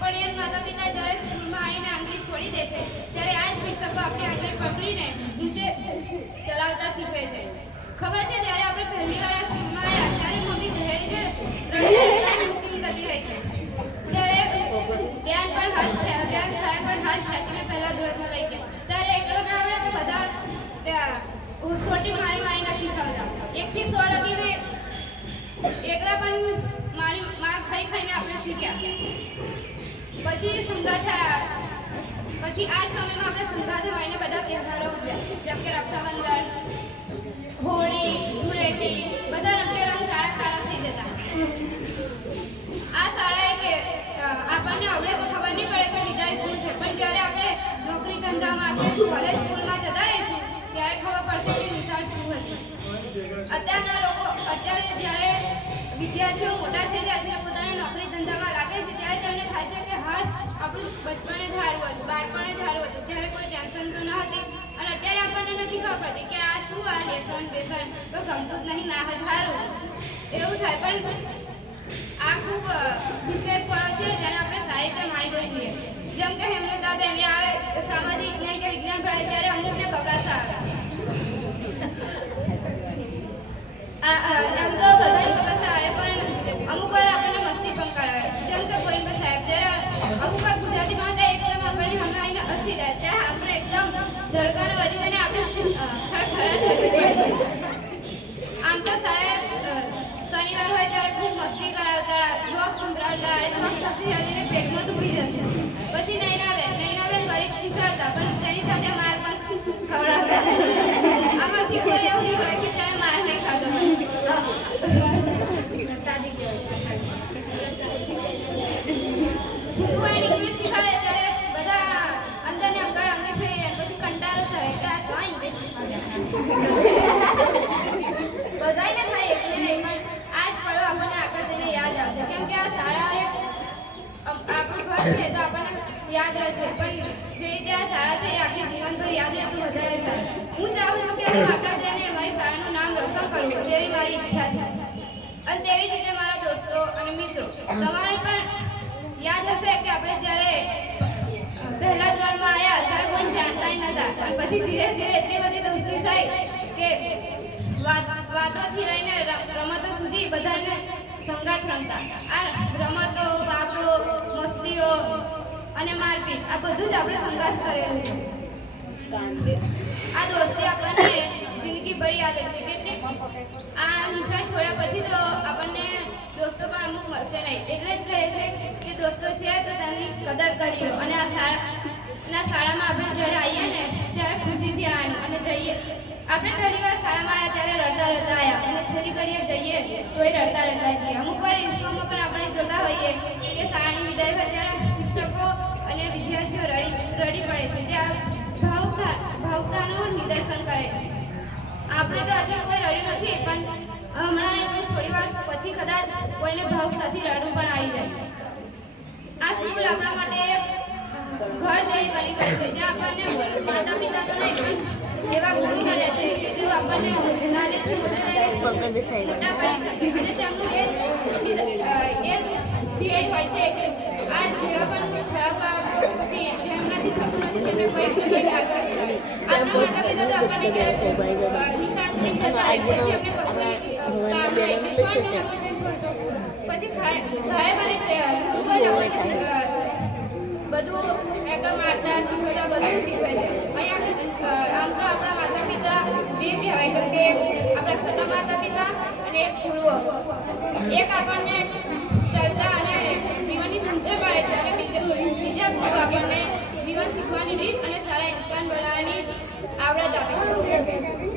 પણ એ માતા પિતા જ્યારે સ્કૂલમાં આવીને આંગળી છોડી દે છે ત્યારે આ જ શિક્ષકો આપણી આંગળી પકડીને નીચે ચલાવતા શીખવે છે. ખબર છે જ્યારે આપણે પહેલી વાર સ્કૂલમાં આવ્યા ત્યારે મમ્મી ઘેરીને રડતી કરતી રહી છે. ત્યારે બેન સાહેબ પણ હાથ ખેંચીને પહેલા ધોરણમાં લઈ ગયા. ત્યારે એકલો કે આપણે બધા સોટી મારી શીખવતા. 1 થી 100 લગીને એકલા પણ માર ખાઈને આપણે શીખ્યા. પછી સંગાથા પછી આ જ સમયમાં આપણે સંગાથા મળીને બધા તહેવારો ઉજવ્યા, જેમ કે રક્ષાબંધન, હોળી, ધૂળેટી, બધા રંગેરંગ સારા થઈ જતા. આ શાળાએ કે આપણને હવે તો ખબર નહીં પડે કે વિદાય શું છે, પણ જ્યારે આપણે નોકરી ધંધામાં કે કોલેજ સ્કૂલમાં જતા રહીશું ત્યારે ખબર પડશે કે નિશાળ શું હતી. અત્યારે જ્યારે વિદ્યાર્થીઓ મોટા થઈ જાય છે અને પોતાના નોકરી ધંધામાં લાગે છે ત્યારે તેમને થાય છે કે હાશ આપણું બચપણે જ સારું હતું, બાળપણે જ સારું હતું, ત્યારે કોઈ ટેન્શન તો ન હતી. અને અત્યારે આપણને નથી ખબર પડતી કે આ શું, આ લેસન તો ગમતું જ નહીં, ના હોય સારું એવું થાય. પણ આ ખૂબ વિશેષ પળો છે જેને આપણે સાહિત્ય માણી જોઈએ. જેમ કે હેમલતાબેન આવે સામાજિક જ્ઞાન કે વિજ્ઞાન ભણાય ત્યારે અમુકને બગાસા આવે. એમ તો બધાને બગાસા આવે પણ અમુક વાર આપણને મસ્તી પણ કરાવે. જેમ કે ગોવિંદ સાહેબ જ્યારે અમુક વાર ગુજરાતી ભણતા એકદમ આપણે સામે આવીને હસી જાય ત્યારે આપણે એકદમ ધડકાનો વધી જઈને આપણે આમ તો સાહેબ શનિવાર હોય ત્યારે ખૂબ મસ્તી કરાવતા, જોક સંભળાવતા, જોક સાથે હલીને પેટમાં દુખી જતું. પછી નૈનાબેન ગણિત શીખવાડતા પણ તેની સાથે માર પણ ખવડાવતા. આમાંથી કોઈ એવું નહીં હોય કે ત્યારે માર નહીં ખાધો. તું એને ઇંગ્લિશ શીખવાડે ત્યારે બધા અંદરને અંગર અંગી ફેરી પછી કંટાળો થાય કે આ જો ઇંગ્લિશ બધાને થાય એટલે નહીં, પણ આ જ પળો આપણને આગળ જઈને યાદ આવશે. કેમ કે આ શાળા એક આપણું ઘર છે તો આપણને યાદ રહેશે, પણ જે રીતે આ શાળા છે એ આખી જીવનભર યાદ રહેતું વધારે સારું. હું ચાહું છું કે હું આગળ જઈને મારી શાળાનું નામ રોશન કરું, તેવી મારી ઈચ્છા છે. અને તેવી જ રીતે મારા દોસ્તો અને મિત્રો તમારે પણ યાદ હશે કે આપણે જ્યારે પહેલા ધોરણમાં આવ્યા ત્યારે કોઈ જાણતા નહોતા અને પછી ધીરે ધીરે એટલી બધી દોસ્તી થઈ કે વાતોથી લઈને રમતો સુધી બધાને સંગાથ રમતા. આ રમતો, વાતો, મસ્તીઓ અને મારપીટ આ બધું જ આપણે સંગાથ કરેલું છે. આ દોસ્તી આપણને જિંદગીભર યાદ રહેશે. કેટલીક આ નિશાળ છોડ્યા પછી તો આપણને દોસ્તો પણ અમુક મળશે નહીં. એટલે જ કહે છે કે દોસ્તો છે તો તેની કદર કરીએ. અને આ શાળામાં આપણે જ્યારે આવીએ ને ત્યારે ખુશીથી આવવાનું અને જઈએ. આપણે પહેલી વાર શાળામાં આવ્યા ત્યારે રડતા આવ્યા અને છેલ્લી ઘડીએ જઈએ તોય રડતા જઈએ. અમુક વાર ઇન્સ્ટોમાં પણ આપણે જોતા હોઈએ કે શાળાની વિદાય હોય ત્યારે શિક્ષકો અને વિદ્યાર્થીઓ રડી પડે છે, જે આ ભાવુકતાનું નિદર્શન કરે છે. આપણે તો હજુ કોઈ રડ્યું નથી, પણ હમણાં થોડી વાર પછી કદાચ કોઈને ભાવુક નથી રડવું પણ આવી જાય. આ સ્કૂલ આપણા માટે એક ઘર જેવી બની ગઈ છે, જ્યાં આપણને માતા પિતા તો નહીં પણ એવા ગુરુ મળ્યા છે કે જેઓ આપણને નાનેથી મોટા કરી શકે. અને તેમનું એ ધ્યેય હોય છે કે આ જેવા પણ ખરાબ બાબતો જેમનાથી થતું નથી તેમને કોઈ આગળ આપણા માતા પિતા તો આપણને નિશાળ થઈ જતા પછી એમને પછી સાહેબ અને ગુરુઓ બધું એકમ મારતા શીખવતા બધું શીખવે છે. અહીંયા આમ તો આપણા માતા પિતા બે કહેવાય, કેમ કે આપણા સગા માતા પિતા અને એક ગુરુઓ. એક આપણને ચાલતા અને જીવનની સમજણ પાડે છે અને બીજા ગુરુ આપણને જીવન શીખવાની રીત અને સારા ઇન્સાન બનાવવાની આવડત આપે છે.